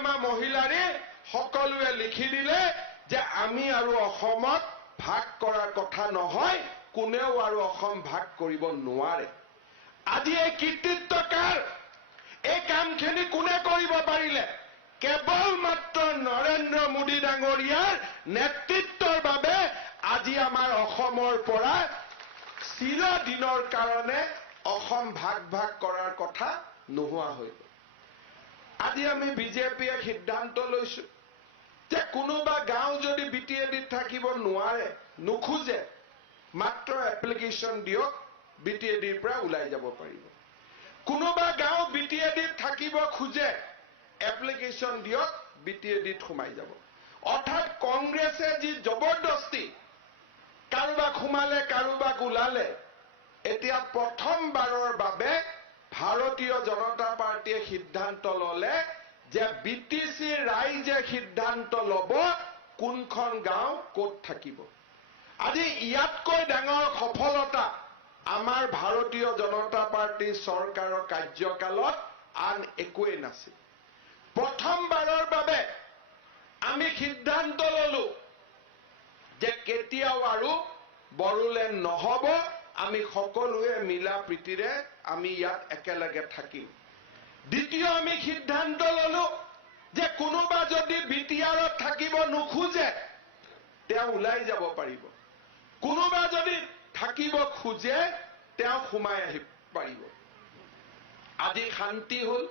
আমাৰ মহিলাৰে সকলোৱে লিখি দিলে যে আমি আৰু অসমত ভাগ কৰাৰ কথা নহয়, কোনেও আৰু অসম ভাগ কৰিব নোৱাৰে। আজি এই কৃতিত্ব কাৰ? এই কামখিনি কোনে কৰিব পাৰিলে? কেৱল মাত্ৰ নৰেন্দ্ৰ মোদী ডাঙৰীয়াৰ নেতৃত্বৰ বাবে আজি আমাৰ অসমৰ পৰা চিৰদিনৰ কাৰণে অসম ভাগ ভাগ কৰাৰ কথা নোহোৱা হৈ গ'ল। আজি আমি বিজেপিয়ে সিদ্ধান্ত লৈছো যে কোনোবা গাঁও যদি বিটিএডিত থাকিব নোৱাৰে, নোখোজে, মাত্ৰ এপ্লিকেশ্যন দিয়ক, বিটিএডিৰ পৰা ওলাই যাব পাৰিব। কোনোবা গাঁও বিটিএডিত থাকিব খোজে, এপ্লিকেশ্যন দিয়ক, বিটিএডিত সোমাই যাব। অৰ্থাৎ কংগ্ৰেছে যি জবৰদস্তি কাৰোবাক সোমালে কাৰোবাক ওলালে, এতিয়া প্ৰথমবাৰৰ বাবে ভাৰতীয় জনতা পাৰ্টীয়ে সিদ্ধান্ত ললে যে বিটিচি ৰাইজে সিদ্ধান্ত লব কোনখন গাঁও ক'ত থাকিব। আজি ইয়াতকৈ ডাঙৰ সফলতা আমাৰ ভাৰতীয় জনতা পাৰ্টীৰ চৰকাৰৰ কাৰ্যকালত আন একোৱেই নাছিল। প্ৰথমবাৰৰ বাবে আমি সিদ্ধান্ত ললো যে কেতিয়াও আৰু বড়োলেণ্ড নহব, আমি সকলোৱে মিলা প্ৰীতিৰে আমি ইয়াত একেলগে থাকিম। দ্বিতীয় আমি সিদ্ধান্ত ললো যে কোনোবা যদি বিটিআৰত থাকিব নোখোজে তেওঁ ওলাই যাব পাৰিব, কোনোবা যদি থাকিব খোজে তেওঁ সোমাই আহিব পাৰিব। আজি শান্তি হল।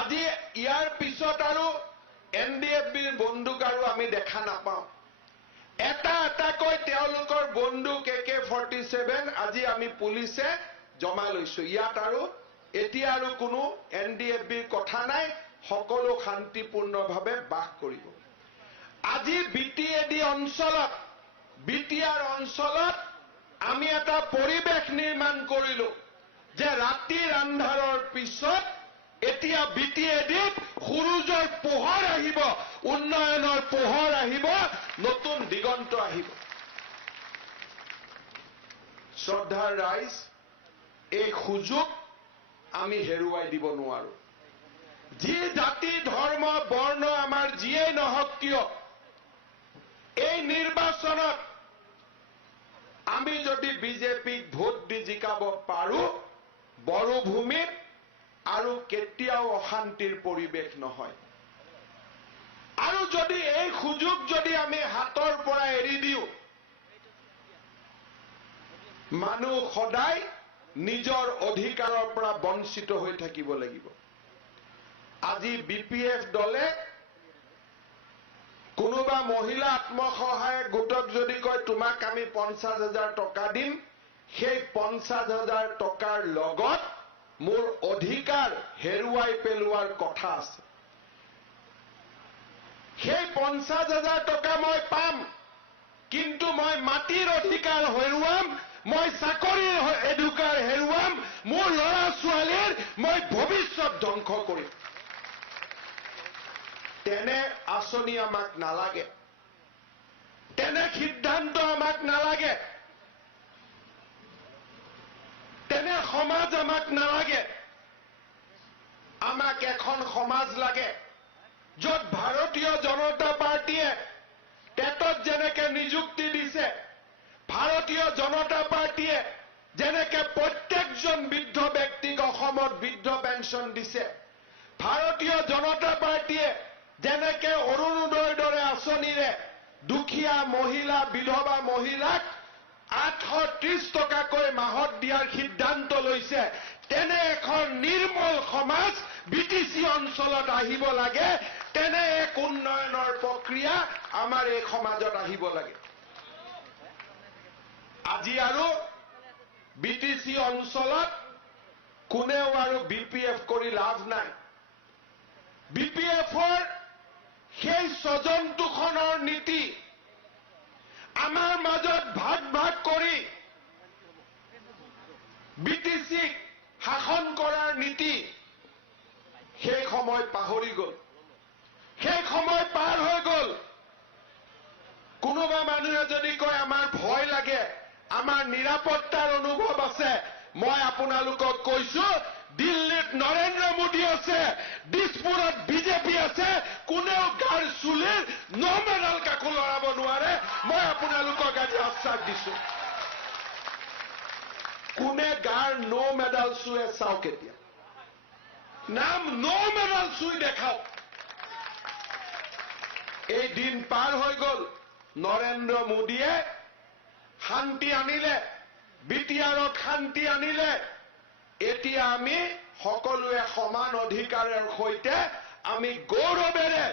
আজি ইয়াৰ পিছত আৰু এনডিএফবিৰ বন্দুক আৰু আমি দেখা নাপাওঁ। এটা এটাকৈ তেওঁলোকৰ বন্দুক AK-47 আজি আমি পুলিচে জমা লৈছো। ইয়াত আৰু এতিয়া আৰু কোনো এনডিএফবিৰ কথা নাই, সকলো শান্তিপূৰ্ণভাৱে বাস কৰিব। আজি বিটিএডি অঞ্চলত, বিটিআৰ অঞ্চলত আমি এটা পৰিৱেশ নিৰ্মাণ কৰিলো যে ৰাতিৰ আন্ধাৰৰ পিছত এতিয়া বিটিএডিত সূৰুজৰ পোহৰ আহিব, উন্নয়নৰ পোহৰ আহিব, নতুন দিগন্ত আহিব। শ্ৰদ্ধাৰ ৰাইজ, এই সুযোগ আমি হেৰুৱাই দিব নোৱাৰো। যি জাতি ধৰ্ম বৰ্ণ আমাৰ যিয়েই নহওক কিয়, এই নিৰ্বাচনত আমি যদি বিজেপিক ভোট দি জিকাব পাৰো, বড়োভূমিত আৰু কেতিয়াও অশান্তিৰ পৰিৱেশ নহয়। আৰু যদি এই সুযোগ যদি আমি হাতৰ পৰা এৰি দিওঁ, মানুহ সদায় নিজৰ অধিকাৰৰ পৰা বঞ্চিত হৈ থাকিব লাগিব। আজি BPF দলে কোনোবা মহিলা আত্মসহায়ক গোটক যদি কয় তোমাক আমি 50,000 টকা দিম, সেই 50,000 টকাৰ লগত মোৰ অধিকাৰ হেৰুৱাই পেলোৱাৰ কথা আছে। সেই 50,000 টকা মই পাম, কিন্তু মই মাটিৰ অধিকাৰ হেৰুৱাম, মই চাকৰিৰ অধিকাৰ হেৰুৱাম, মোৰ ল'ৰা ছোৱালীৰ মই ভৱিষ্যত ধ্বংস কৰিম। তেনে আঁচনি আমাক নালাগে, তেনে সিদ্ধান্ত আমাক নালাগে, তেনে সমাজ আমাক নালাগে। আমাক এখন সমাজ লাগে য'ত ভাৰতীয় জনতা পাৰ্টীয়ে টেটত যেনেকে নিযুক্তি দিছে, ভাৰতীয় জনতা পাৰ্টীয়ে যেনেকে প্ৰত্যেকজন বৃদ্ধ ব্যক্তিক অসমত বৃদ্ধ পেঞ্চন দিছে, ভাৰতীয় জনতা পাৰ্টীয়ে যেনেকে অৰুণোদয়ৰ দৰে আঁচনিৰে দুখীয়া মহিলা, বিধৱা মহিলাক 830 টকাকৈ মাহত দিয়াৰ সিদ্ধান্ত লৈছে, তেনে এখন নিৰ্মল সমাজ বিটিচি অঞ্চলত আহিব লাগে। তেনে এক উন্নয়নৰ প্ৰক্ৰিয়া আমাৰ এই সমাজত আহিব লাগে। আজি আৰু বিটিচি অঞ্চলত কোনেও আৰু BPF কৰি লাভ নাই। BPFৰ সেই স্বজনতোষণৰ নীতি, আমাৰ মাজত ভাগ ভাগ কৰি বিটিচিক শাসন কৰাৰ নীতি, সেই সময় পাহৰি গ'ল, সেই সময় পাৰ হৈ গ'ল। কোনোবা মানুহে যদি কয় আমাৰ ভয় লাগে, আমাৰ নিৰাপত্তাৰ অনুভৱ আছে, মই আপোনালোকক কৈছো দিল্লীত নৰেন্দ্ৰ মোদী আছে, দিছপুৰত বিজেপি আছে কোনেও গাৰ চুলিৰ নমেডাল কাকো লৰাব নোৱাৰে মই আপোনালোকক আজি আশ্বাস দিছো কোনে গাৰ নো মেডাল চুৱে চাওক এতিয়া নাম নো মেডাল চুই দেখাওক এই দিন পাৰ হৈ গল নৰেন্দ্ৰ মোদীয়ে শান্তি আনিলে বিটিআৰত শান্তি আনিলে এতিয়া আমি সকলোৱে সমান অধিকাৰৰ সৈতে আমি গৌৰৱেৰে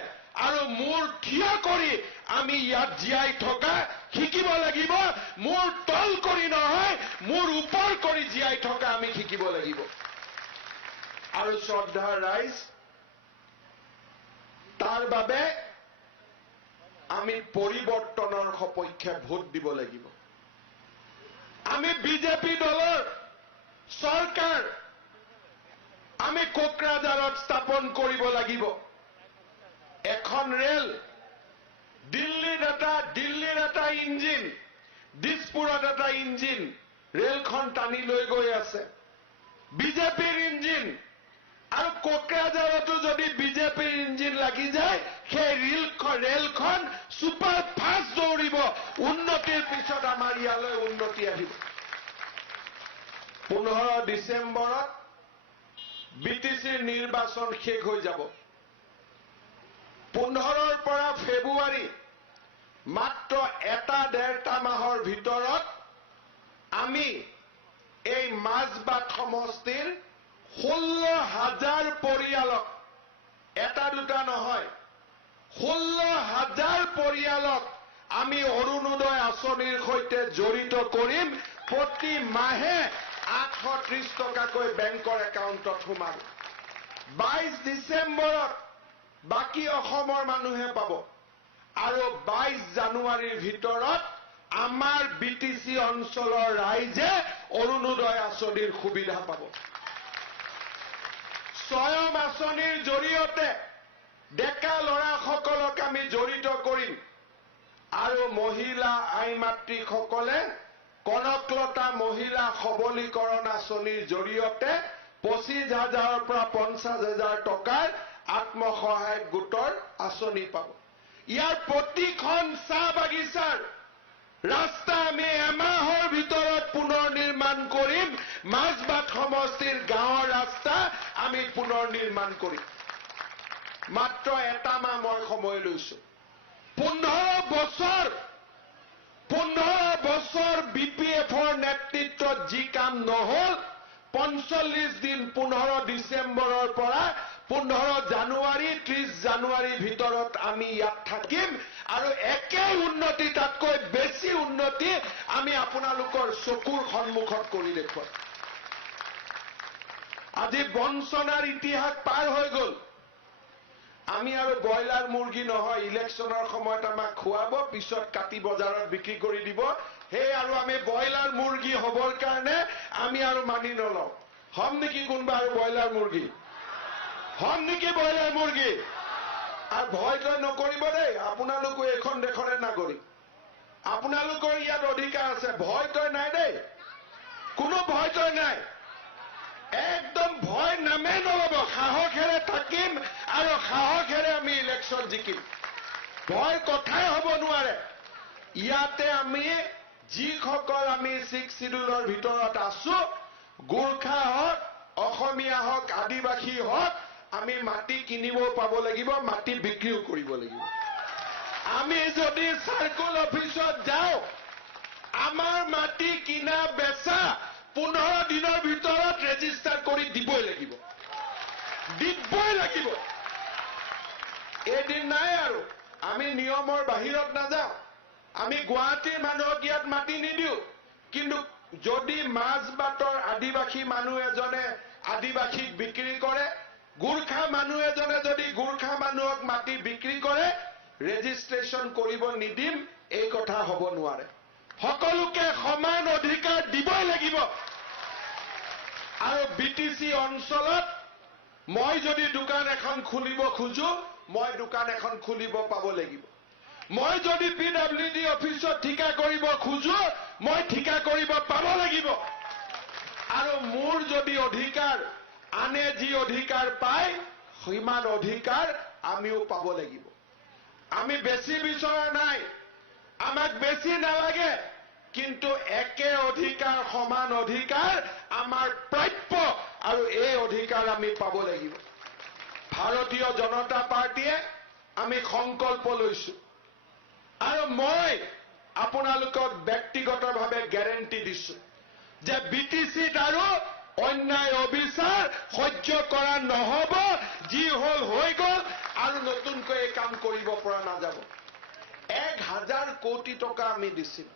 আৰু মূৰ থিয় কৰি আমি ইয়াত জীয়াই থকা শিকিব লাগিব মূৰ তল কৰি নহয় মূৰ ওপৰ কৰি জীয়াই থকা আমি শিকিব লাগিব আৰু শ্ৰদ্ধাৰ ৰাইজ তাৰ বাবে আমি পৰিৱৰ্তনৰ সপক্ষে ভোট দিব লাগিব আমি বিজেপি দলৰ চৰকাৰ আমি কোকৰাঝাৰত স্থাপন কৰিব লাগিব এখন ৰেল দিল্লীৰ এটা ইঞ্জিন দিছপুৰত এটা ইঞ্জিন ৰেলখন টানি লৈ গৈ আছে বিজেপিৰ ইঞ্জিন আৰু কোকৰাঝাৰতো যদি বিজেপিৰ ইঞ্জিন লাগি যায় সেই ৰেলখন সুপাৰ ফাষ্ট দৌৰিব উন্নতিৰ পিছত আমাৰ ইয়ালৈ উন্নতি আহিব 15 ডিচেম্বৰত বিটিচিৰ নিৰ্বাচন শেষ হৈ যাব 15ৰ পৰা ফেব্ৰুৱাৰী মাত্ৰ এটা ডেৰটা মাহৰ ভিতৰত আমি এই মাজবাট সমষ্টিৰ 16,000 পৰিয়ালক এটা দুটা নহয় 16,000 পৰিয়ালক আমি অৰুণোদয় আঁচনিৰ সৈতে জড়িত কৰিম প্ৰতি মাহে 830 টকাকৈ বেংকৰ একাউণ্টত সোমাব 22 ডিচেম্বৰত বাকী অসমৰ মানুহে পাব আৰু 22 জানুৱাৰীৰ ভিতৰত আমাৰ বিটিচি অঞ্চলৰ ৰাইজে অৰুণোদয় আঁচনিৰ সুবিধা পাব স্বয়ং আঁচনিৰ জৰিয়তে ডেকা ল'ৰাসকলক আমি জড়িত কৰিম আৰু মহিলা আই মাতৃসকলে কনকলতা মহিলা সবলীকৰণ আঁচনিৰ জৰিয়তে 25,000ৰ পৰা 50,000 টকাৰ আত্মসহায়ক গোটৰ আঁচনি পাব ইয়াৰ প্ৰতিখন চাহ বাগিচাৰ ৰাস্তা আমি এমাহৰ ভিতৰত পুনৰ নিৰ্মাণ কৰিম মাজবাট সমষ্টিৰ গাঁৱৰ ৰাস্তা আমি পুনৰ নিৰ্মাণ কৰিম মাত্ৰ এটা মাহ মই সময় লৈছো 15 বছৰ বিপিএফৰ নেতৃত্বত যি কাম নহল 45 দিন 15 ডিচেম্বৰৰ পৰা 15 জানুৱাৰী 30 জানুৱাৰীৰ ভিতৰত আমি ইয়াত থাকিম আৰু একে উন্নতি তাতকৈ বেছি উন্নতি আমি আপোনালোকৰ চকুৰ সন্মুখত কৰি দেখুৱাম আজি বঞ্চনাৰ ইতিহাস পাৰ হৈ গল আমি আৰু ব্ৰইলাৰ মুৰ্গী নহয় ইলেকশ্যনৰ সময়ত আমাক খুৱাব পিছত কাটি বজাৰত বিক্ৰী কৰি দিব হে আৰু আমি ব্ৰইলাৰ মুৰ্গী হবৰ কাৰণে আমি আৰু মানি নলওঁ হম নেকি কোনবা আৰু ব্ৰইলাৰ মুৰ্গী হম নেকি ব্ৰইলাৰ মুৰ্গী আৰু ভয় তই নকৰিব দেই আপোনালোকো এখন দেশৰে নাগৰিক আপোনালোকৰ ইয়াত অধিকাৰ আছে ভয় তই নাই দেই কোনো ভয় তই নাই একদম ভয় নামে নলব সাহসেৰে থাকিম আৰু সাহসেৰে আমি ইলেকশ্যন জিকিম ভয় কথাই হ'ব নোৱাৰে ইয়াতে আমি যিসকল আমি 6 শিডিউলৰ ভিতৰত আছো গোৰ্খা হওক অসমীয়া হওক আদিবাসী হওক আমি মাটি কিনিব পাব লাগিব মাটি বিক্ৰীও কৰিব লাগিব আমি যদি সাৰ্কুল অফিচত যাওঁ আমাৰ মাটি কিনা বেচা 15 দিনৰ ভিতৰত ৰেজিষ্টাৰ কৰি দিবই লাগিব এদিন নাই আৰু আমি নিয়মৰ বাহিৰত নাযাওঁ আমি গুৱাহাটীৰ মানুহক ইয়াত মাটি নিদিওঁ কিন্তু যদি মাজবাটৰ আদিবাসী মানুহ এজনে আদিবাসীক বিক্ৰী কৰে গোৰ্খা মানুহ এজনে যদি গোৰ্খা মানুহক মাটি বিক্ৰী কৰে ৰেজিষ্ট্ৰেচন কৰিব নিদিম এই কথা হ'ব নোৱাৰে সকলোকে সমান অধিকাৰ দিবই লাগিব আৰু বিটিচি অঞ্চলত মই যদি দোকান এখন খুলিব খুজো মই দোকান এখন খুলিব পাব লাগিব মই যদি পিডব্লিউডি অফিচত ঠিকা কৰিব খুজো মই ঠিকা কৰিব পাব লাগিব আৰু মোৰ যদি অধিকাৰ আনে যি অধিকাৰ পায় সিমান অধিকাৰ আমিও পাব লাগিব। আমি বেছি বিচৰা নাই, আমাক বেছি নালাগে, কিন্তু একে অধিকাৰ সমান অধিকাৰ আমাৰ প্ৰাপ্য আৰু এই অধিকাৰ আমি পাব লাগিব। ভাৰতীয় জনতা পাৰ্টীয়ে আমি সংকল্প লৈছো আৰু মই আপোনালোকক ব্যক্তিগতভাৱে গ্যাৰেণ্টি দিছো যে বিটিচিত আৰু অন্যায় অবিচাৰ সহ্য কৰা নহব। যি হল হৈ গল আৰু নতুনকৈ এই কাম কৰিব পৰা নাযাব। 1000 কোটি টকা আমি দিছিল।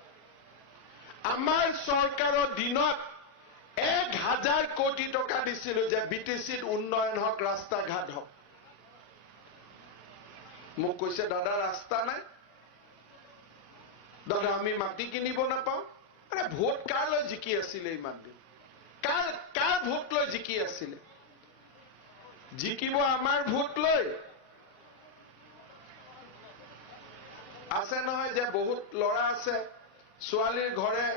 আমাৰ চৰকাৰৰ দিনত 1000 কোটি টকা দিছিলো যে বিটিচিত উন্নয়ন হওক, ৰাস্তা ঘাট হওক। মোক কৈছে দাদা ৰাস্তা নাই, দাদা আমি মাটি কিনিব নাপাওঁ। আৰে ভোট কাৰ লৈ জিকি আছিলে ইমান দিন? কাৰ ভোট লৈ জিকি আছিলে? জিকিব আমাৰ ভোট লৈ। আছে নহয় যে বহুত ল'ৰা আছে, ছোৱালীৰ ঘৰে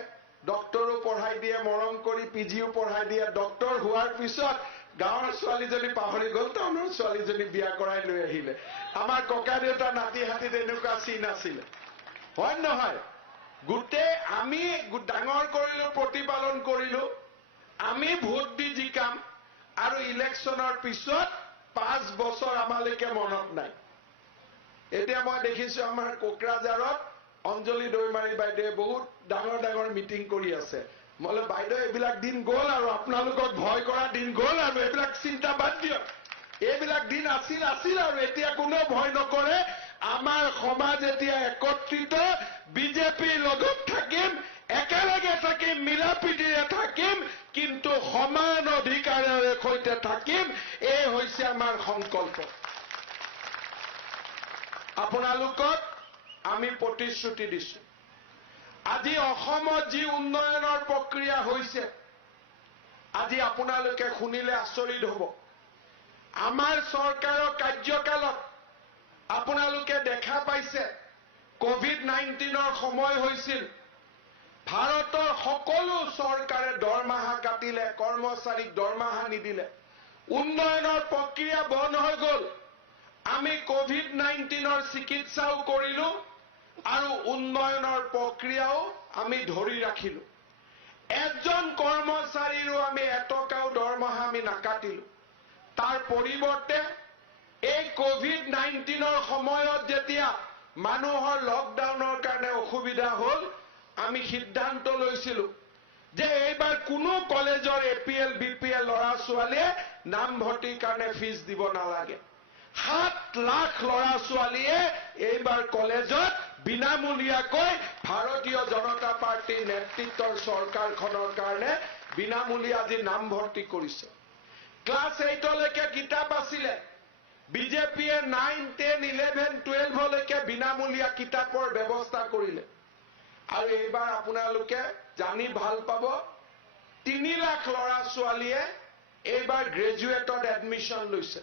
ডক্টৰো পঢ়াই দিয়ে, মৰম কৰি পিজিও পঢ়াই দিয়ে। ডক্টৰ হোৱাৰ পিছত গাঁৱৰ ছোৱালীজনী পাহৰি গল, টাউনৰ ছোৱালীজনী বিয়া কৰাই লৈ আহিলে। আমাৰ ককা দেউতা নাতি হাতীত এনেকুৱা চিন আছিলে, হয় নহয়? গোটেই আমি ডাঙৰ কৰিলো, প্ৰতিপালন কৰিলো, আমি ভোট দি জিকাম আৰু ইলেকশ্যনৰ পিছত 5 বছৰ আমালৈকে মনত নাই। এতিয়া মই দেখিছো আমাৰ কোকৰাঝাৰত অঞ্জলি দৈমাৰী বাইদেৱে বহুত ডাঙৰ ডাঙৰ মিটিং কৰি আছে। মই বাইদেউ এইবিলাক দিন গ'ল আৰু আপোনালোকক ভয় কৰা দিন গ'ল আৰু এইবিলাক চিন্তা বাদ দিয়ক। এইবিলাক দিন আছিল আৰু এতিয়া কোনেও ভয় নকৰে। আমাৰ সমাজ এতিয়া একত্ৰিত, বিজেপিৰ লগত থাকিম, একেলগে থাকিম, মিলাপ্ৰীতিৰে থাকিম, কিন্তু সমান অধিকাৰেৰে সৈতে থাকিম। এই হৈছে আমাৰ সংকল্প। আপোনালোকক আমি প্ৰতিশ্ৰুতি দিছো। আজি অসমত যি উন্নয়নৰ প্ৰক্ৰিয়া হৈছে, আজি আপোনালোকে শুনিলে আচৰিত হ'ব। আমাৰ চৰকাৰৰ কাৰ্যকালত আপোনালোকে দেখা পাইছে, কোভিড-19ৰ সময় হৈছিল, ভাৰতৰ সকলো চৰকাৰে দৰমহা কাটিলে, কৰ্মচাৰীক দৰমহা নিদিলে, উন্নয়নৰ প্ৰক্ৰিয়া বন্ধ হৈ গল। আমি কোভিড-19ৰ চিকিৎসাও কৰিলো আৰু উন্নয়নৰ প্ৰক্ৰিয়াও আমি ধৰি ৰাখিলো। এজন কৰ্মচাৰীৰো আমি এটকাও দৰমহা আমি নাকাটিলো। তাৰ পৰিৱৰ্তে এই কোভিড-19ৰ সময়ত যেতিয়া মানুহৰ লকডাউনৰ কাৰণে অসুবিধা হল, আমি সিদ্ধান্ত লৈছিলো যে এইবাৰ কোনো কলেজৰ এপিএল বিপিএল ল'ৰা ছোৱালীয়ে নামভৰ্তিৰ কাৰণে ফিজ দিব নালাগে। 7 লাখ ল'ৰা ছোৱালীয়ে এইবাৰ কলেজত বিনামূলীয়াকৈ ভাৰতীয় জনতা পাৰ্টীৰ নেতৃত্বৰ চৰকাৰখনৰ কাৰণে বিনামূলীয়া আজি নামভৰ্তি কৰিছে। ক্লাছ 8লৈকে কিতাপ আছিলে, বিজেপিয়ে 9, 10, 11, 12লৈকে বিনামূলীয়া কিতাপৰ ব্যৱস্থা কৰিলে। আৰু এইবাৰ আপোনালোকে জানি ভাল পাব, 3 লাখ ল'ৰা ছোৱালীয়ে এইবাৰ গ্ৰেজুৱেটত এডমিশ্যন লৈছে।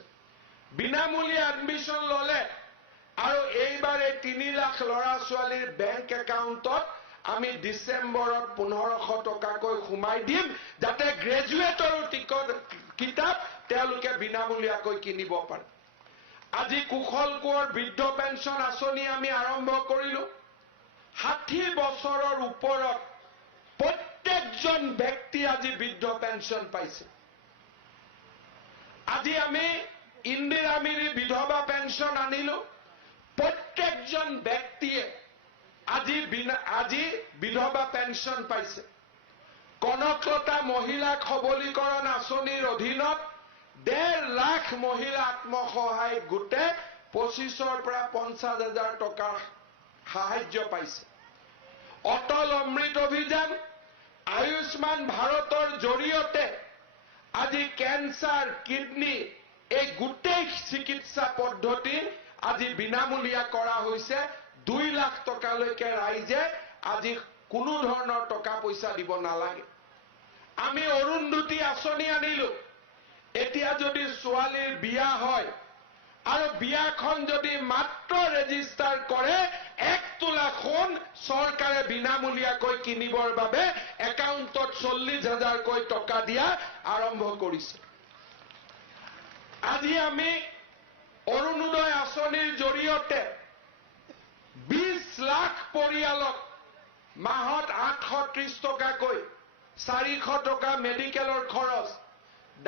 বিনামূলীয়া এডমিশ্যন ললে আৰু এইবাৰ এই 3 লাখ ল'ৰা ছোৱালীৰ বেংক একাউণ্টত আমি ডিচেম্বৰত 1500 টকাকৈ সোমাই দিম, যাতে গ্ৰেজুৱেটৰো কিতাপ তেওঁলোকে বিনামূলীয়াকৈ কিনিব পাৰে। আজি কুশল কোঁৱৰ বৃদ্ধ পেঞ্চন আঁচনি আমি আৰম্ভ কৰিলো। 60 বছৰৰ ওপৰত প্ৰত্যেকজন ব্যক্তি আজি বৃদ্ধ পেঞ্চন পাইছে। আজি আমি ইন্দিৰা মিৰি বিধৱা পেঞ্চন আনিলো। প্ৰত্যেকজন ব্যক্তিয়ে আজি বিধৱা পেঞ্চন পাইছে। কনকলতা মহিলা সবলীকৰণ আঁচনিৰ অধীনত 1.5 লাখ মহিলা আত্মসহায়ক গোটে 25,000 পৰা 50,000 টকাৰ সাহায্য পাইছে। অটল অমৃত অভিযান, আয়ুষ্মান ভাৰতৰ জৰিয়তে আজি কেঞ্চাৰ, কিডনি এই গোটেই চিকিৎসা পদ্ধতি আজি বিনামূলীয়া কৰা হৈছে। 2 লাখ টকালৈকে ৰাইজে আজি কোনো ধৰণৰ টকা পইচা দিব নালাগে। আমি অৰুন্ধতী আঁচনি আনিলো। এতিয়া যদি ছোৱালীৰ বিয়া হয় আৰু বিয়াখন যদি মাত্ৰ ৰেজিষ্টাৰ কৰে, 1 তোলা সোণ চৰকাৰে বিনামূলীয়াকৈ কিনিবৰ বাবে একাউণ্টত 40,000কৈ টকা দিয়া আৰম্ভ কৰিছে। আজি আমি অৰুণোদয় আঁচনিৰ জৰিয়তে 20 লাখ পৰিয়ালক মাহত 830 টকাকৈ 400 টকা মেডিকেলৰ খৰচ,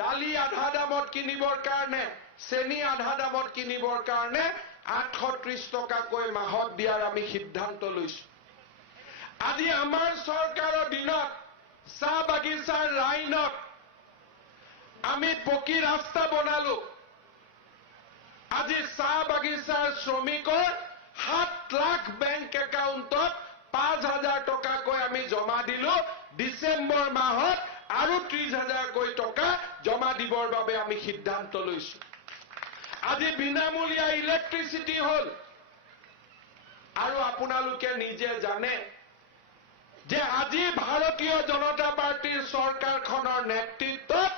দালি আধা দামত কিনিবৰ কাৰণে, চেনি আধা দামত কিনিবৰ কাৰণে 830 টকাকৈ মাহত দিয়াৰ আমি সিদ্ধান্ত লৈছো। আজি আমাৰ চৰকাৰৰ দিনত চাহ বাগিচাৰ লাইনত আমি পকী ৰাস্তা বনালো। আজি চাহ বাগিচাৰ শ্ৰমিকৰ 7 লাখ বেংক একাউণ্টত 5,000 টকাকৈ আমি জমা দিলো। ডিচেম্বৰ মাহত আৰু 30,000কৈ টকা জমা দিবৰ বাবে আমি সিদ্ধান্ত লৈছো। আজি বিনামূলীয়া ইলেক্ট্ৰিচিটি হল। আৰু আপোনালোকে নিজে জানে যে আজি ভাৰতীয় জনতা পাৰ্টিৰ চৰকাৰখনৰ নেতৃত্বত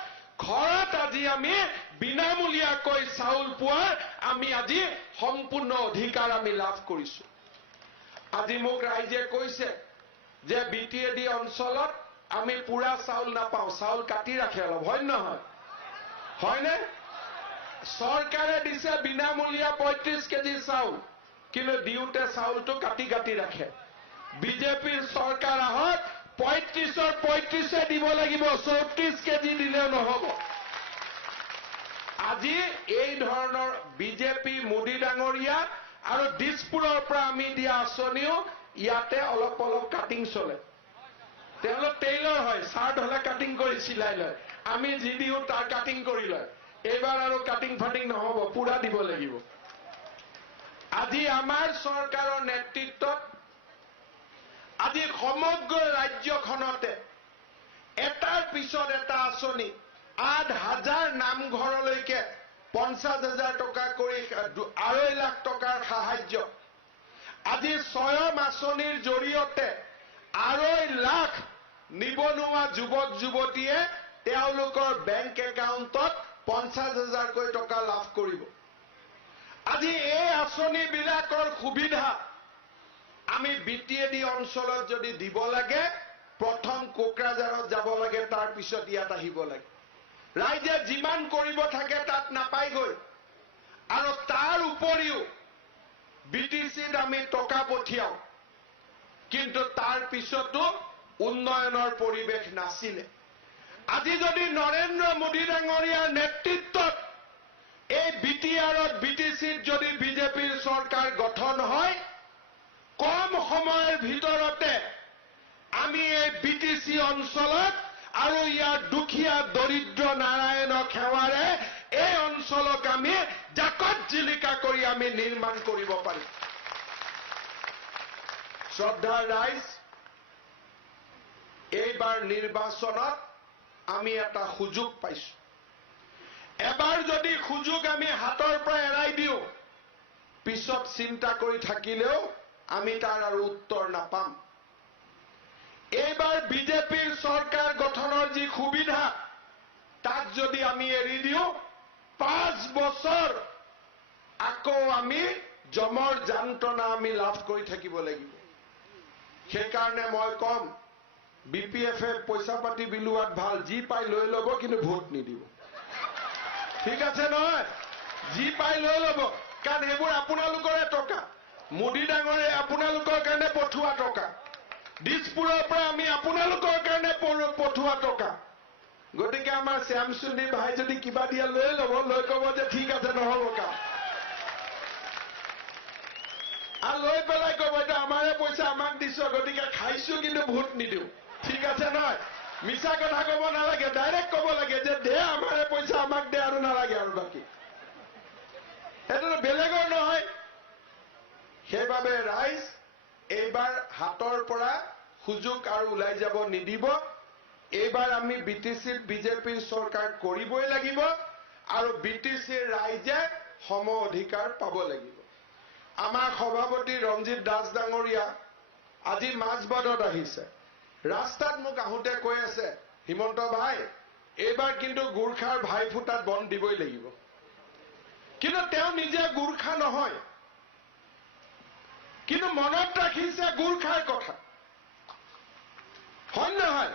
ঘৰত আজি আমি বিনামূলীয়াকৈ চাউল পোৱাৰ আমি আজি সম্পূৰ্ণ অধিকাৰ আমি লাভ কৰিছো। আজি মোক ৰাইজে কৈছে যে বিটিএডি অঞ্চলত আমি পুৰা চাউল নাপাওঁ, চাউল কাটি ৰাখে অলপ, হয় নহয়? হয়নে? চৰকাৰে দিছে বিনামূলীয়া 35 কেজি চাউল, কিন্তু দিওঁতে চাউলটো কাটি কাটি ৰাখে। বিজেপিৰ চৰকাৰ আহত 35ৰ 35 দিব লাগিব, 34 কেজি দিলেও নহব। আজি এই ধৰণৰ বিজেপি মোদী ডাঙৰীয়া আৰু দিছপুৰৰ পৰা আমি দিয়া আঁচনিও ইয়াতে অলপ অলপ কাটিং চলে। তেওঁলোক টেইলৰ হয়, চাৰ্ট হলে কাটিং কৰি চিলাই লয়, আমি যি দিওঁ তাৰ কাটিং কৰি লয়। এইবাৰ আৰু কাটিং ফাটিং নহব, পুৰা দিব লাগিব। আজি আমাৰ চৰকাৰৰ নেতৃত্বত আজি সমগ্ৰ ৰাজ্যখনতে এটাৰ পিছত এটা আঁচনি, 8,000 নামঘৰলৈকে 50,000 টকা কৰি 2.5 লাখ টকাৰ সাহায্য। আজি স্বয়ং আঁচনিৰ জৰিয়তে 2.5 লাখ নিবনুৱা যুৱক যুৱতীয়ে তেওঁলোকৰ বেংক একাউণ্টত 50,000কৈ টকা লাভ কৰিব। আজি এই আঁচনিবিলাকৰ সুবিধা আমি বিটিএডি অঞ্চলত যদি দিব লাগে, প্ৰথম কোকৰাঝাৰত যাব লাগে, তাৰ পিছত ইয়াত আহিব লাগে। ৰাইজে যিমান কৰিব থাকে তাত নাপায়গৈ। আৰু তাৰ উপৰিও বিটিচিত আমি টকা পঠিয়াও, কিন্তু তাৰ পিছতো উন্নয়নৰ পৰিৱেশ নাছিলে। আজি যদি নৰেন্দ্ৰ মোদী ডাঙৰীয়াৰ নেতৃত্বত এই বিটিআৰত বিটিচিত যদি বিজেপিৰ চৰকাৰ গঠন হয়, কম সময়ৰ ভিতৰতে আমি এই বিটিচি অঞ্চলত আৰু ইয়াৰ দুখীয়া দৰিদ্ৰ নাৰায়ণক সেৱাৰে এই অঞ্চলক আমি জাকত জিলিকা কৰি আমি নিৰ্মাণ কৰিব পাৰিম। শ্ৰদ্ধাৰ ৰাইজ, এইবাৰ নিৰ্বাচনত আমি এটা সুযোগ পাইছো। এবাৰ যদি সুযোগ আমি হাতৰ পৰা এৰাই দিওঁ, পিছত চিন্তা কৰি থাকিলেও আমি তাৰ আৰু উত্তৰ নাপাম। এইবাৰ বিজেপিৰ চৰকাৰ গঠনৰ যি সুবিধা, তাক যদি আমি এৰি দিওঁ, 5 বছৰ আকৌ আমি জমৰ যন্ত্ৰণা আমি লাভ কৰি থাকিব লাগিব। সেইকাৰণে মই কম, বিপিএফে পইচা পাতি বিলোৱাত ভাল, যি পাই লৈ ল'ব, কিন্তু ভোট নিদিব। ঠিক আছে নহয়? যি পাই লৈ ল'ব, কাৰণ এইবোৰ আপোনালোকৰে টকা। মোদী ডাঙৰে আপোনালোকৰ কাৰণে পঠোৱা টকা, দিছপুৰৰ পৰা আমি আপোনালোকৰ কাৰণে পঠোৱা টকা। গতিকে আমাৰ শ্যামসুন্দৰ ভাই যদি কিবা দিয়া লৈ ল'ব, লৈ ক'ব যে ঠিক আছে, নহ'ব কাম। আৰু লৈ পেলাই ক'ব যে আমাৰে পইচা আমাক দিছ, গতিকে খাইছো কিন্তু ভোট নিদিওঁ। ঠিক আছে নহয়? মিছা কথা ক'ব নালাগে, ডাইৰেক্ট ক'ব লাগে যে দে আমাৰে পইচা আমাক দে, আৰু নালাগে আৰু বাকী। এইটোতো বেলেগৰ নহয়। সেইবাবে ৰাইজ এইবাৰ হাতৰ পৰা সুযোগ আৰু ওলাই যাব নিদিব। এইবাৰ আমি বিটিচিত বিজেপিৰ চৰকাৰ কৰিবই লাগিব, আৰু বিটিচিৰ ৰাইজে সম অধিকাৰ পাব লাগিব। আমাৰ সভাপতি ৰঞ্জিত দাস ডাঙৰীয়া আজি মাজবাটত আহিছে। ৰাস্তাত মোক আহোঁতে কৈ আছে, হিমন্ত ভাই, এইবাৰ কিন্তু গোৰ্খাৰ ভাই ফুটাত বন দিবই লাগিব। কিন্তু তেওঁ নিজে গোৰ্খা নহয়, কিন্তু মনত ৰাখিছে গোৰ্খাৰ কথা, হয় নহয়?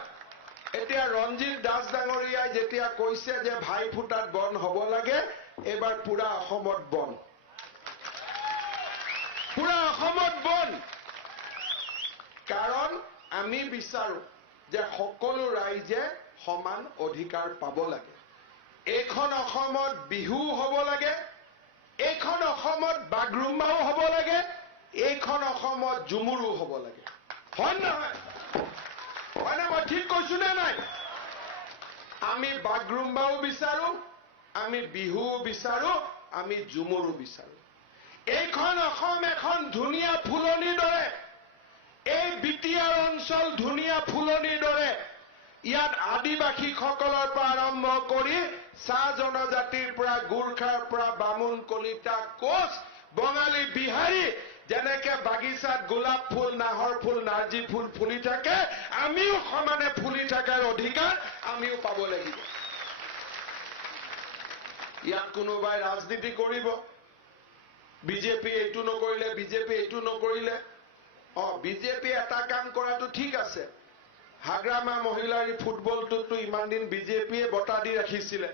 এতিয়া ৰঞ্জিত দাস ডাঙৰীয়াই যেতিয়া কৈছে যে ভাই ফুটাত বন হ'ব লাগে, এইবাৰ পুৰা অসমত বন, পুৰা অসমত বন। কাৰণ আমি বিচাৰো যে সকলো ৰাইজে সমান অধিকাৰ পাব লাগে। এইখন অসমত বিহু হ'ব লাগে, এইখন অসমত বাগৰুম্বাও হ'ব লাগে, এইখন অসমত ঝুমুৰো হ'ব লাগে। হয় নহয়? হয়নে? মই ঠিক কৈছো নে নাই? আমি বাগৰুম্বাও বিচাৰো, আমি বিহুও বিচাৰো, আমি ঝুমুৰো বিচাৰো। এইখন অসম এখন ধুনীয়া ফুলনিৰ দৰে, এই বিটিআৰ অঞ্চল ধুনীয়া ফুলনিৰ দৰে। ইয়াত আদিবাসীসকলৰ পৰা আৰম্ভ কৰি চাহ জনজাতিৰ পৰা, গোৰ্খাৰ পৰা, বামুণ, কলিতা, কোচ, বঙালী, বিহাৰী, যেনেকে বাগিচাত গোলাপ ফুল, নাহৰ ফুল, নাৰ্জী ফুল ফুলি থাকে, আমিও সমানে ফুলি থকাৰ অধিকাৰ আমিও পাব লাগিব। ইয়াত কোনোবাই ৰাজনীতি কৰিব, বিজেপি এইটো নকৰিলে, বিজেপি এইটো নকৰিলে। বিজেপি এটা কাম কৰাটো ঠিক আছে। হাগ্ৰামা মহিলাৰ ফুটবলটোতো ইমান দিন বিজেপিয়ে বঁটা দি ৰাখিছিলে।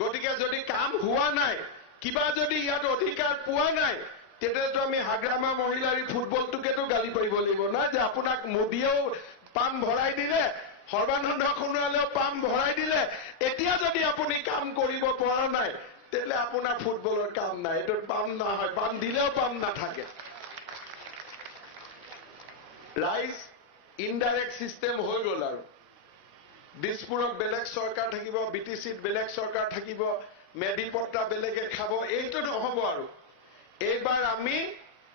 গতিকে যদি কাম হোৱা নাই, কিবা যদি ইয়াত অধিকাৰ পোৱা নাই, তেতিয়াতো আমি হাগ্ৰামা মহিলাৰ ফুটবলটোকেতো গালি পাৰিব লাগিব না, যে আপোনাক মোদীয়েও পাম ভৰাই দিলে, সৰ্বানন্দ সোণোৱালেও পাম ভৰাই দিলে, এতিয়া যদি আপুনি কাম কৰিব পৰা নাই, তেতিয়াহ'লে আপোনাৰ ফুটবলৰ কাম নাই। এইটো পাম নহয়, পাম দিলেও পাম নাথাকে। ৰাইজ ইনডাইৰেক্ট চিষ্টেম হৈ গ'ল আৰু। দিছপুৰত বেলেগ চৰকাৰ থাকিব, বিটিচিত বেলেগ চৰকাৰ থাকিব, মেডিপট্টা বেলেগে খাব, এইটো নহ'ব আৰু। এইবাৰ আমি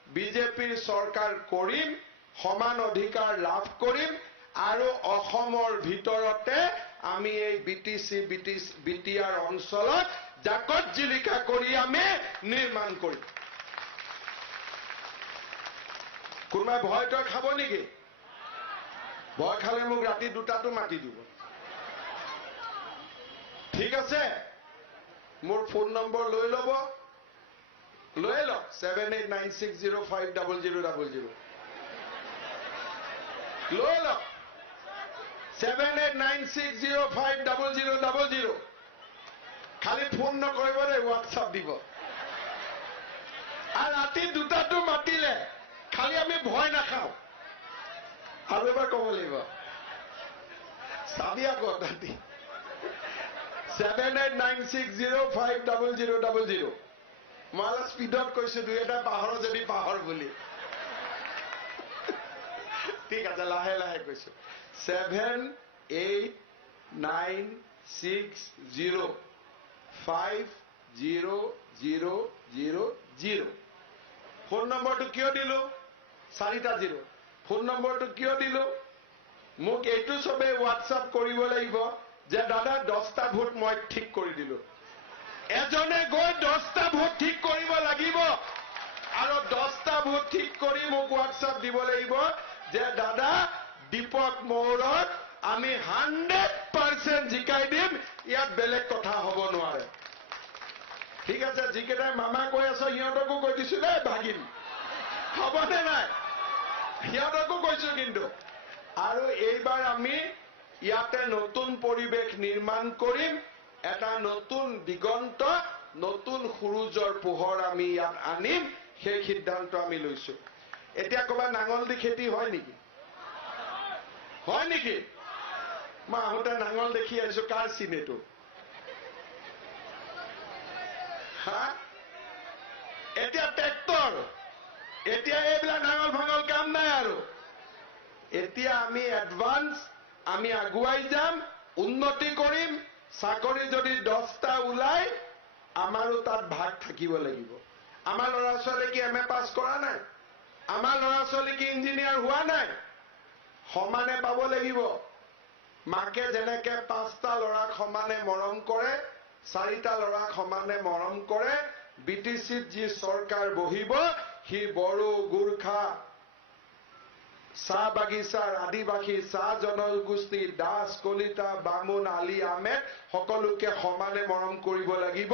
বিজেপিৰ চৰকাৰ কৰিম, সমান অধিকাৰ লাভ কৰিম, আৰু অসমৰ ভিতৰতে আমি এই বিটিআৰ অঞ্চলত জাকত জিলিকা কৰি আমি নিৰ্মাণ কৰিম। কোনোবাই ভয়টো খাব নেকি? ভয় খালে মোক ৰাতি 2টাতো মাতি দিব। ঠিক আছে? মোৰ ফোন নম্বৰ লৈ ল'ব, লৈ লওক 7896050000। লৈ লওক 7896050000। খালি ফোন নকৰিব দেই, হোৱাটছআপ দিব। আৰু ৰাতি 2টাতো মাতিলে খালি আমি ভয় নাখাওঁ। আৰু এবাৰ ক'ব লাগিব, চাবি আকৌ ৰাতি 7896050000। মই অলপ স্পীডত কৈছো, 2 এটা পাহৰ যদি পাহৰ বুলি। ঠিক আছে, লাহে লাহে কৈছো। 7896050000। ফোন নম্বৰটো কিয় দিলো? 4টা 0। ফোন নম্বৰটো কিয় দিলো? মোক এইটো চবে হোৱাটছআপ কৰিব লাগিব যে দাদা 10টা ভোট মই ঠিক কৰি দিলো। এজনে গৈ 10টা ভোট ঠিক কৰিব লাগিব, আৰু 10টা ভোট ঠিক কৰি মোক হোৱাটছআপ দিব লাগিব যে দাদা দীপক মৌৰক আমি 100% জিকাই দিম, ইয়াত বেলেগ কথা হ'ব নোৱাৰে। ঠিক আছে? যিকেইটাই মামা কৈ আছো সিহঁতকো কৈ দিছো দেই, ভাগিন হ'বনে নাই? সিহঁতকো কৈছো কিন্তু। আৰু এইবাৰ আমি ইয়াতে নতুন পৰিৱেশ নিৰ্মাণ কৰিম, এটা নতুন দিগন্ত, নতুন সূৰুজৰ পোহৰ আমি ইয়াত আনিম, সেই সিদ্ধান্ত আমি লৈছো। এতিয়া ক'বা নাঙল দি খেতি হয় নেকি? হয় নেকি? মই আহোঁতে নাঙল দেখি আহিছো, কাৰ চিনেটো? এতিয়া ট্ৰেক্টৰ, এতিয়া এইবিলাক নাঙল ভাঙল কাম নাই আৰু। এতিয়া আমি এডভান্স, আমি আগুৱাই যাম, উন্নতি কৰিম। চাকৰি যদি 10টা ওলাই, আমাৰো তাত ভাগ থাকিব লাগিব। আমাৰ ল'ৰা ছোৱালী কি MA পাছ কৰা নাই? আমাৰ ল'ৰা ছোৱালী কি ইঞ্জিনিয়াৰ হোৱা নাই? সমানে পাব লাগিব। মাকে যেনেকে 5টা ল'ৰাক সমানে মৰম কৰে, 4টা ল'ৰাক সমানে মৰম কৰে, বিটিচিত যি চৰকাৰ বহিব, সি বড়ো, গোৰ্খা, চাহ বাগিচাৰ আদিবাসী, চাহ জনগোষ্ঠী, দাস, কলিতা, বামুণ, আলি, আহমেদ সকলোকে সমানে মৰম কৰিব লাগিব।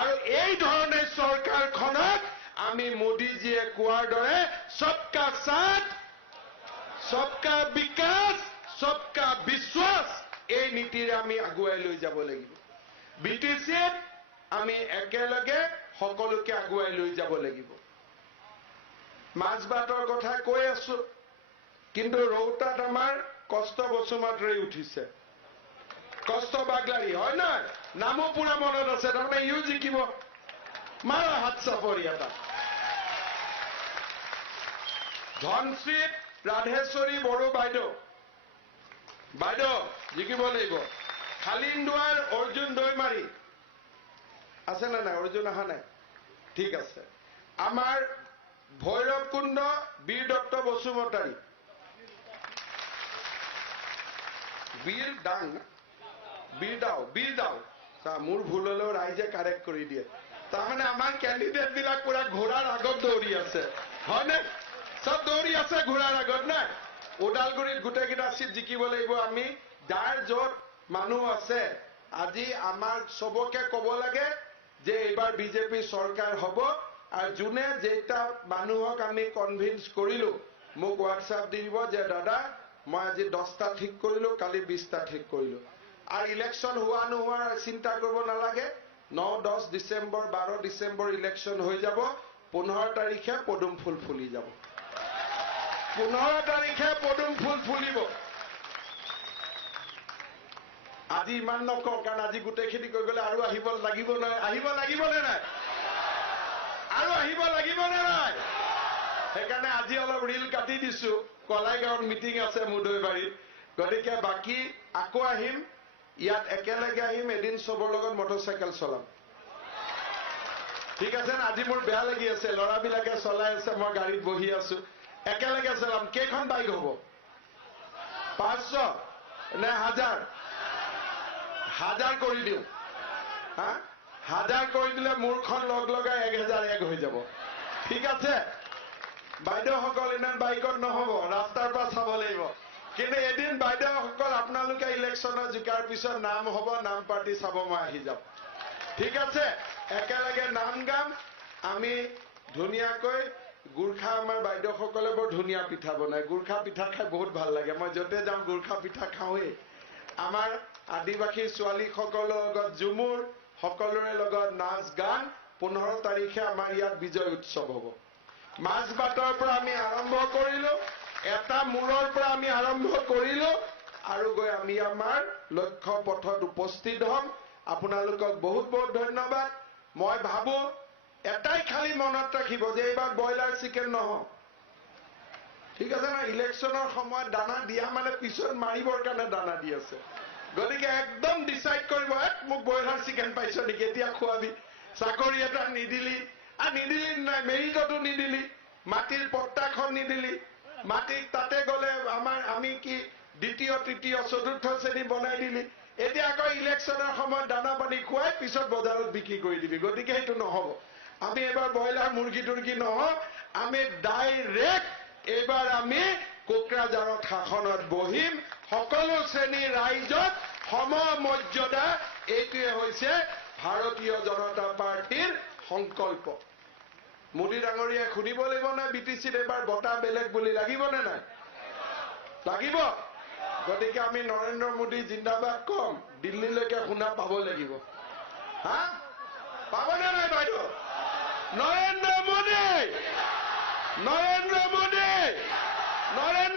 আৰু এই ধৰণে চৰকাৰখনক আমি মোদীজীয়ে কোৱাৰ দৰে সবকা সাথ, সবকা বিকাশ, সবকা বিশ্বাস, এই নীতিৰে আমি আগুৱাই লৈ যাব লাগিব। বিটিচিত আমি একেলগে সকলোকে আগুৱাই লৈ যাব লাগিব। মাছ ভাতৰ কথা কৈ আছো, কিন্তু ৰৌতাত আমাৰ কষ্ট বসুমতাৰী উঠিছে, কষ্ট বাগলাৰী, হয় নহয়? নামো পুৰা মনত আছে, তাৰমানে ইও জিকিব। মাৰা হাত চাপৰি এটা। ধনশ্ৰীত ৰাধেশ্বৰী বড়ো বাইদেউ জিকিব লাগিব। খালিন্দুৱাৰ অৰ্জুন দৈমাৰী আছে নে নাই? অৰ্জুন অহা নাই? ঠিক আছে। আমাৰ ভৈৰৱকুণ্ড বীৰ দত্ত বসুমতাৰী, বীৰদাও মোৰ ভুল হলেও ৰাইজে কাৰেক্ট কৰি দিয়ে। তাৰমানে আমাৰ কেণ্ডিডেট বিলাক পুৰা ঘোঁৰাৰ আগত দৌৰি আছে, হয়নে? চব দৌৰি আছে ঘোঁৰাৰ আগত। নাই, ওদালগুৰিত গোটেইকেইটা চিট জিকিব লাগিব আমি। যাৰ য'ত মানুহ আছে, আজি আমাৰ চবকে ক'ব লাগে যে এইবাৰ বিজেপি চৰকাৰ হ'ব। আৰু যোনে যেইটা মানুহক আমি কনভিন্স কৰিলো, মোক হোৱাটছআপ দি দিব যে দাদা মই আজি 10টা ঠিক কৰিলো, কালি 20টা ঠিক কৰিলো। আৰু ইলেকশ্যন হোৱা নোহোৱাৰ চিন্তা কৰিব নালাগে। 9, 10 ডিচেম্বৰ, 12 ডিচেম্বৰ ইলেকশ্যন হৈ যাব। 15 তাৰিখে পদুম ফুল ফুলি যাব। 15 তাৰিখে পদুম ফুল ফুলিব। আজি ইমান নকওঁ, কাৰণ আজি গোটেইখিনি কৈ গ'লে আৰু আহিব লাগিব নহয়। আহিব লাগিবনে নাই? আৰু আহিব লাগিবনে নাই? সেইকাৰণে আজি অলপ ৰিল কাটি দিছো। কলাইগাঁৱত মিটিং আছে মুদৈবাৰীত, গতিকে বাকী আকৌ আহিম, ইয়াত একেলগে আহিম। এদিন চবৰ লগত মটৰচাইকেল চলাম, ঠিক আছে না? আজি মোৰ বেয়া লাগি আছে, ল'ৰাবিলাকে চলাই আছে, মই গাড়ীত বহি আছো। একেলগে চলাম। কেইখন বাইক হ'ব? 500 নে 1000? 1000 কৰি দিওঁ। 1000 কৰি দিলে মোৰখন লগ লগাই 1001 হৈ যাব, ঠিক আছে? বাইদেউসকল ইমান বাইকত নহ'ব, ৰাস্তাৰ পৰা চাব লাগিব। কিন্তু এদিন বাইদেউসকল আপোনালোকে ইলেকশ্যনত জিকাৰ পিছত নাম হ'ব, নাম পাৰ্টি চাব মই আহি যাম, ঠিক আছে? একেলগে নাম গাম আমি ধুনীয়াকৈ। গুৰ্খা আমাৰ বাইদেউসকলে বৰ ধুনীয়া পিঠা বনায়। গুৰ্খা পিঠা খাই বহুত ভাল লাগে। মই য'তে যাম গুৰ্খা পিঠা খাওঁৱেই। আমাৰ আদিবাসী ছোৱালীসকলৰ লগত ঝুমুৰ, সকলোৰে লগত নাচ গান। 15 তাৰিখে আমাৰ ইয়াত বিজয় উৎসৱ হ'ব। মাছ ভাতৰ পৰা আমি আৰম্ভ কৰিলো, এটা মূৰৰ পৰা আমি আৰম্ভ কৰিলো, আৰু গৈ আমি আমাৰ লক্ষ্য পথত উপস্থিত হ'ম। আপোনালোকক বহুত বহুত ধন্যবাদ। মই ভাবো এটাই খালি মনত ৰাখিব যে এইবাৰ ব্ৰইলাৰ চিকেন নহয়, ঠিক আছে না? ইলেকশ্যনৰ সময়ত দানা দিয়া মানে পিছত মাৰিবৰ কাৰণে দানা দি আছে। গতিকে একদম ডিচাইড কৰিব, মোক ব্ৰইলাৰ চিকেন পাইছ নেকি, এতিয়া খোৱাবি। চাকৰি এটা নিদিলি, নিদিলি নাই, মেৰিটতো নিদিলি, মাটিৰ পট্টাখন নিদিলি, মাটিত তাতে গ'লে আমি কি দ্বিতীয়, তৃতীয়, চতুৰ্থ শ্ৰেণী বনাই দিলি। এতিয়া আকৌ ইলেকশ্যনৰ সময়ত দানা পানী খুৱাই পিছত বজাৰত বিক্ৰী কৰি দিবি। গতিকে সেইটো নহ'ব। আমি এইবাৰ ব্ৰইলাৰ মুৰ্গী তুৰ্গী নহয়, আমি ডাইৰেক্ট এইবাৰ আমি কোকৰাঝাৰত শাসনত বহিম। সকলো শ্ৰেণীৰ ৰাইজত সমমৰ্যাদা, এইটোৱে হৈছে ভাৰতীয় জনতা পাৰ্টীৰ সংকল্প। মোদী ডাঙৰীয়াই শুনিব লাগিব নে BTCত এইবাৰ বঁটা বেলেগ বুলি? লাগিবনে নাই? লাগিব। গতিকে আমি নৰেন্দ্ৰ মোদী জিন্দাবাদ কম, দিল্লীলৈকে শুনা পাব লাগিব। পাবনে নাই বাইদেউ? নৰেন্দ্ৰ মোদী, নৰেন্দ্ৰ মোদী, নৰেন্দ্ৰ